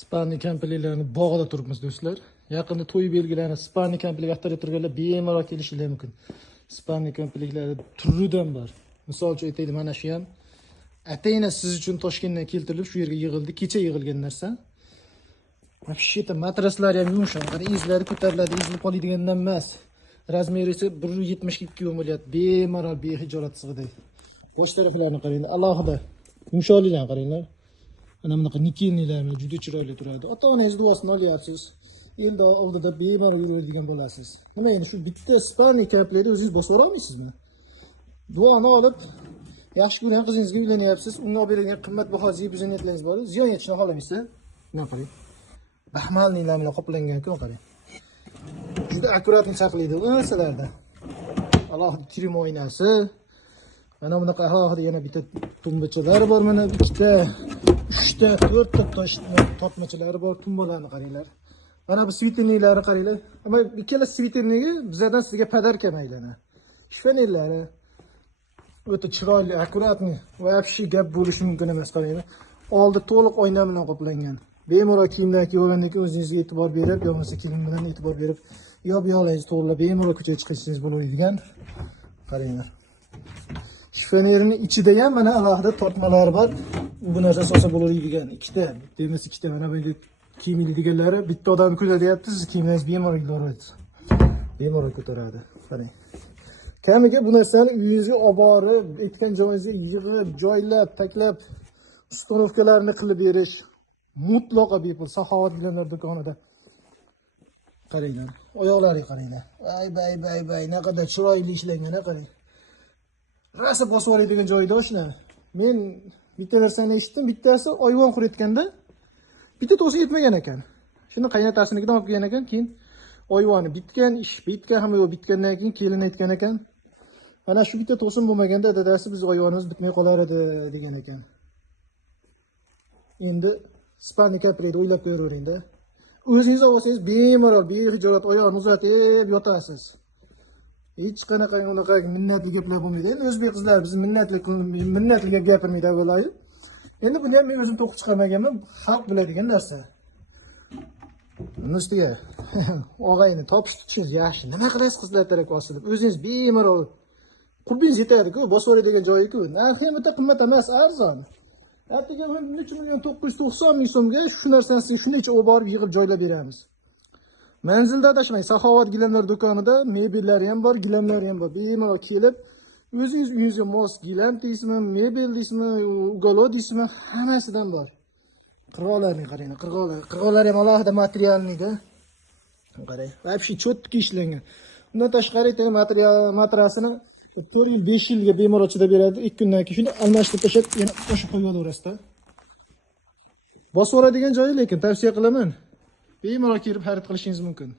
Spani kampirlarni bog'ida turibmiz do'stlar. Yaqinda to'y belgilarini Spani kampirlik vaqtida turganlar bemalol kelishlari mumkin. Spani kampirliklari turidan bor. Misol uchun aytaylik, mana shu ham atayna siz uchun Toshkentdan keltirilib shu yerga yig'ildi. Kecha yig'ilgan narsa. Вообще matraslar ham yumshoq. Qani izlari ko'tariladi, ezilib qoladigandan emas. Razmeri esa 1.72 bo'lyapti. Bemalol behijolat sig'idi. Bosh taraflarini qaranglar, alohida yumshoqlikdan qaranglar. Ana bunaqa nikelnilarni juda chiroyli turadi. Ota-onangiz duosini olyapsiz. Endi oldida bemalol yuradigan bo'lasiz. Nima endi shu bitta Spani kampirlikda o'zingiz bosib olmaysizmi? Duoni olib, yaxshi ko'rgan qizingizga uylanyapsiz. Unga olib beradigan qimmatbaho zeb-ziynatlaringiz bor. Ziyon yetishni xohlamaysiz. Mana qarang. Baxmalliklar bilan qoplangan-ku, qarang. Juda akkuratni saqlaydi bu narsalarda. Alohida trim oynasi. Mana bunaqa alohida yana bitta tumbachalar bor, mana ikkita, uchta, to'rtta tortmachalari bor, tumbalarni qaranglar. Mana bu sviterniklari qaranglar. Ama ikkala sviternigi bizlardan sizga podarka maylana. Shfanellari o'ta chiroyli, akkuratni va yaxshi gap bo'lishi mumkin emas, qaranglar. Oldi to'liq oyna bilan qoplangan. Bemalol kiyimlar kiygandan keyin o'zingizga e'tibor berib, yo'qsa kelin bilan e'tibor berib, yo'q-yo'qlaringizni to'g'rilab bemalol ko'chaga chiqishingiz bo'ladigan. Qaranglar. Shifonierining ichida ham mana alohida tortmalar bor. Bu narsa sosa bo'ladigan ikkita, demas ikkita mana bunday kiyim ildiganlari bitta odam ko'taryapti, siz kiyimingiz bemalol ildiradi. Bemalol ko'taradi. Qarang. Kamiga bu narsani uyingizga olib borib, aytgan joyingizga yig'ib, joylab, taklab, ustanovkalarni qilib berish mutlaqo bepul. Saxovat gilamlar do'konida. Qaranglar. Oyoqlariga qaranglar. Ay, naqadar chiroyli ishlangan, qarang. Rasa bosib oladigan joyda o'shna. Men bitta narsani eshitdim, bittasi oyvon qurayotganda bitta to'sin yetmagan ekan. Shuni qaynotasinikidan olib kelgan ekan, keyin oyvoni bitgan, ish bitgan, hamma yo'q bitgandan keyin kelin aytgan ekan. Mana shu bitta to'sin bo'lmaganda dadasi biz oyvonimiz bitmay qolar edi degan ekan. Endi Spani kampirlikni o'ylab ko'ravering-da. O'zingiz olsangiz bemalol behijolat oyoqni uzatib yotasiz. Hech qanaqa unaqa minnatli gaplar bo'lmaydi. Endi o'zbek qizlar biz minnatli gap gapirmaydi avvaloyu. Endi buni ham men o'zim to'qib chiqarmaganman, xalq biladigan narsa. Buni ustiga og'ayni topish tutishingiz yaxshi. Nima qilaysiz qizlar tarafga osilib? O'zingiz bemalol qurbingiz yetadi-ku, bosib oladigan joyi-ku. Narxi ham o'ta qimmat emas, arzon. Ertaga 3.990.000 so'mga shu narsani sizga shuncha olib borib yig'ib joylab beramiz. Manzilda adashmang, Saxovat gilamlar do'konida mebellari ham bor, gilamlari ham bor. Bemalol kelib, o'zingiz uyingizga mos gilam deysizmi, mebel deysizmi, ugolo deysizmi, hammasidan bor. Qirg'oqlarni qarang, qirg'oqlar ham alohida materialnida. Qarang, вообще cho'tki ishlangan. Undan tashqari matrasini 4 yil, 5 yilga bemalol chidab beradi. 2 kundan keyin shuni almashtirib tashlab, yana qo'shib qo'yib yuborasizda. Bosib oladigan joyi, lekin tavsiya qilaman. Bemalol kirib xarid qilishingiz mumkin.